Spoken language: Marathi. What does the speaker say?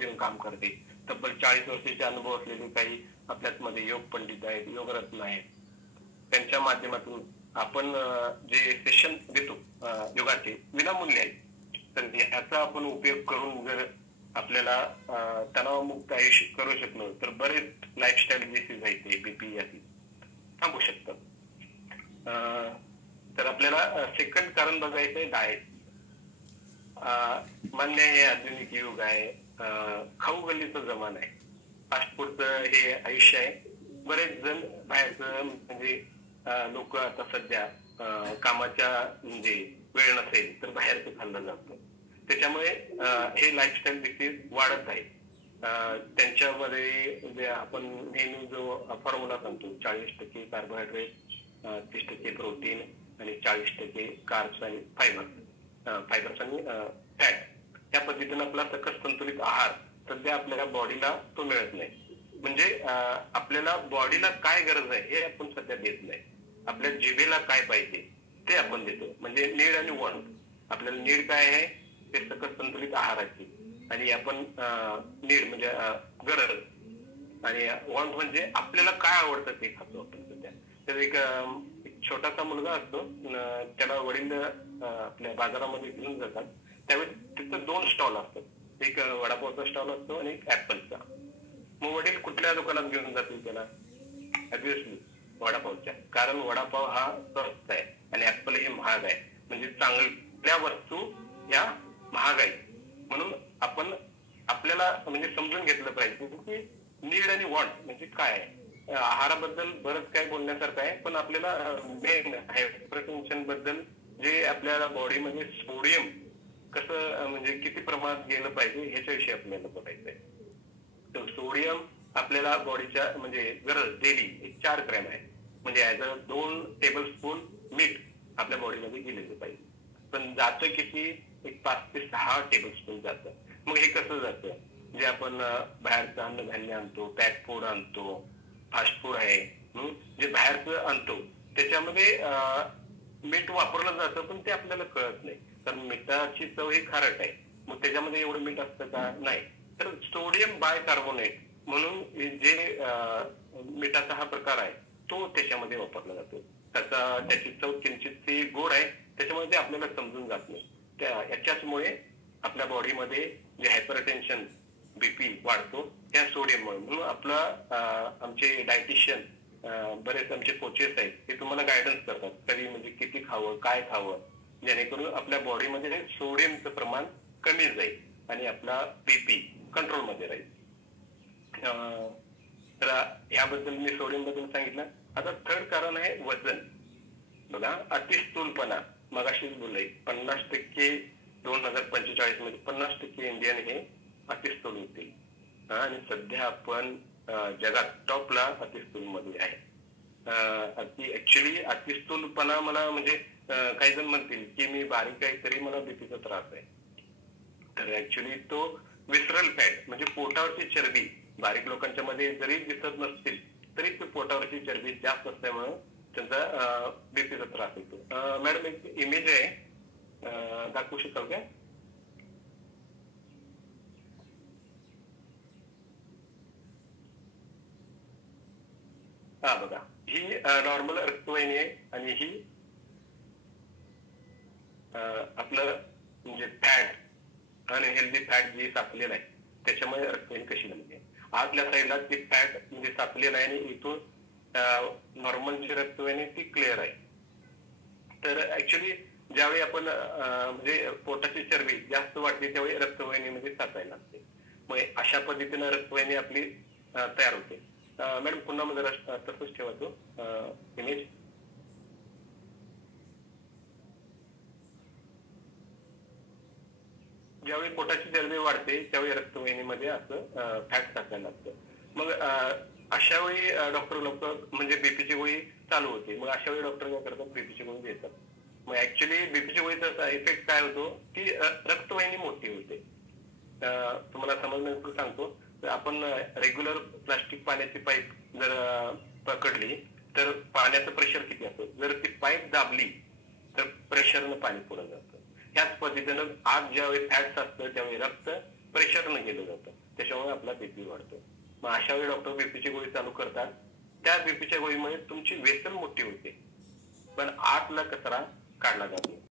येऊन काम करते. तब्बल 40 वर्षाचे अनुभव असलेले काही आपल्यामध्ये योग पंडित आहेत, योगरत्न आहेत. त्यांच्या माध्यमातून आपण जे सेशन देतो योगाचे विनामूल्य आहे. तर ह्याचा आपण उपयोग करून जर आपल्याला तणावमुक्त आयुष्य करू शकलो तर बरेच लाईफस्टाईल डिसीज आहेत ते बीपी यादी थांबू शकतात. तर आपल्याला सेकंड कारण बघायचं आहे डाएट. मान्य हे आधुनिक युग आहे, खाऊ गल्लीचा जमाना आहे, फास्ट फूडचं हे आयुष्य आहे. बरेच जण बाहेरचं म्हणजे लोक आता सध्या कामाच्या म्हणजे वेळ नसेल तर बाहेरचं खाल्लं जातं. त्याच्यामुळे हे लाईफस्टाईल डिसीज वाढत आहे. त्यांच्यामध्ये म्हणजे आपण नेहमी जो फॉर्म्युला सांगतो 40% कार्बोहायड्रेट, 30% प्रोटीन आणि 40% कार्ब्स आणि फायबर्स आणि फॅट, या पद्धतीने आपला सकस संतुलित आहार सध्या आपल्याला बॉडीला तो मिळत नाही. म्हणजे आपल्याला बॉडीला काय गरज आहे हे आपण सध्या देत नाही. आपल्या जिभेला काय पाहिजे ते आपण देतो. म्हणजे नीड आणि वॉन्ट. आपल्याला नीड काय आहे ते सकस संतुलित आहाराची, आणि आपण नीड म्हणजे गरज, आणि वॉन्ट म्हणजे आपल्याला काय आवडतं ते खातो आपण सध्या. तर एक छोटासा मुलगा असतो, त्याला वडील आपल्या बाजारामध्ये घेऊन जातात. त्यावेळी तिथं 2 स्टॉल असतात, एक वडापावचा स्टॉल असतो आणि एक ऍपलचा. मग वडील कुठल्या दुकानात घेऊन जातील त्याला? ऑब्व्हियसली वडापावच्या, कारण वडापाव हा स्वस्त आहे आणि ऍपल हे महाग आहे. म्हणजे चांगल्या वस्तू या महाग आहेत. म्हणून आपण आपल्याला म्हणजे समजून घेतलं पाहिजे की नीड आणि वॉन्ट म्हणजे काय आहे. आहाराबद्दल बरंच काय बोलण्यासारखं आहे, पण आपल्याला मेन हायपरटेन्शन बद्दल जे आपल्याला बॉडीमध्ये सोडियम कसं म्हणजे किती प्रमाणात गेलं पाहिजे ह्याच्याविषयी आपल्याला बोलायचं आहे. तर सोडियम आपल्याला बॉडीच्या म्हणजे गरज डेली 4 ग्रॅम आहे. म्हणजे ऍज अ 2 टेबलस्पून मीठ आपल्या बॉडीमध्ये गेलेलं पाहिजे. पण जातं किती? एक 5 ते 6 टेबलस्पून जातं. मग हे कसं जातं? जे आपण बाहेरचं अन्नधान्य आणतो, पॅक फूड आणतो, फास्ट फूड आहे, जे बाहेरचं आणतो त्याच्यामध्ये मीठ वापरलं जातं, पण ते आपल्याला कळत नाही. कारण मिठाची चव ही खारट आहे. मग त्याच्यामध्ये एवढं मीठ असतं का? नाही. तर सोडियम बायकार्बोनेट म्हणून जे मिठाचा हा प्रकार आहे तो त्याच्यामध्ये वापरला जातो. त्याची चव किंचित गोड आहे, त्याच्यामुळे ते आपल्याला समजून जात नाही. याच्याचमुळे आपल्या बॉडीमध्ये जे हायपरटेन्शन बीपी वाढतो त्या सोडियममुळे. म्हणून आमचे डायटिशियन बरेच आमचे कोचेस आहेत ते तुम्हाला गायडन्स करतात कधी म्हणजे किती खावं, काय खावं, जेणेकरून आपल्या बॉडीमध्ये सोडियमचं प्रमाण कमी जाईल आणि आपला बीपी कंट्रोलमध्ये राहील. तर ह्याबद्दल मी सोडियम बद्दल सांगितलं. आता थर्ड कारण आहे वजन. बघा, अतिस्थूलपणा. मगाशीच बोलले 50% 2045 मध्ये 50% इंडियन हे अतिस्थूल होतील. आणि सध्या आपण जगात टॉपला अतिस्थूल मध्ये आहे. ऍक्च्युली अतिस्थूलपणा मला म्हणजे काही जण म्हणतील की मी बारीक आहे तरी मला बीपीचा त्रास आहे. तर ऍक्च्युली तो विसरल फॅट म्हणजे पोटावरची चरबी बारीक लोकांच्या मध्ये जरी दिसत नसतील तरी ते पोटावरची चरबी जास्त असल्यामुळे त्यांचा बीपीचा त्रास होतो. मॅडम एक इमेज आहे, दाखवू शकाल का? हा बघा, ही नॉर्मल रक्तवाहिनी आहे आणि ही आपलं म्हणजे फॅट आणि हेल्दी फॅट जे साचलेलं आहे त्याच्यामुळे रक्तवाहिनी कशी बनते. आतल्या साईडला ती फॅट म्हणजे साचलेलं आहे आणि इथून नॉर्मलची रक्तवाहिनी ती क्लिअर आहे. तर ऍक्च्युली ज्यावेळी आपण म्हणजे पोटाची चरबी जास्त वाढते त्यावेळी रक्तवाहिनीमध्ये साचायला लागते. मग अशा पद्धतीनं रक्तवाहिनी आपली तयार होते. मॅडम पुन्हा मध्ये तसंच ठेवा तो इमेज. ज्यावेळी पोटाची चरबी वाढते त्यावेळी रक्तवाहिनीमध्ये असं फॅट साचायला लागतं. मग अशा वेळी डॉक्टर लोक म्हणजे बीपीची गोळी चालू होते. मग अशा वेळी डॉक्टर काय करतात? बीपीची गोळी देतात. मग ऍक्च्युली बीपीची गोळीचा इफेक्ट काय होतो की रक्तवाहिनी मोठी होते. तुम्हाला समजण्याचं सांगतो, आपण रेग्युलर प्लास्टिक पाण्याची पाईप जर पकडली तर पाण्याचं प्रेशर किती असतं? जर ती पाईप दाबली तर प्रेशरनं पाणी पुढे जातं. ह्याच पद्धतीनं आज ज्यावेळी फॅट्स असतं त्यावेळी रक्त प्रेशरनं गेलं जातं, त्याच्यामुळे आपला बीपी वाढतो. मग अशा वेळी डॉक्टर बीपीची गोळी चालू करतात. त्या बीपीच्या गोळीमुळे तुमची वेसल मोठी होते, पण आतला कचरा काढला जातो.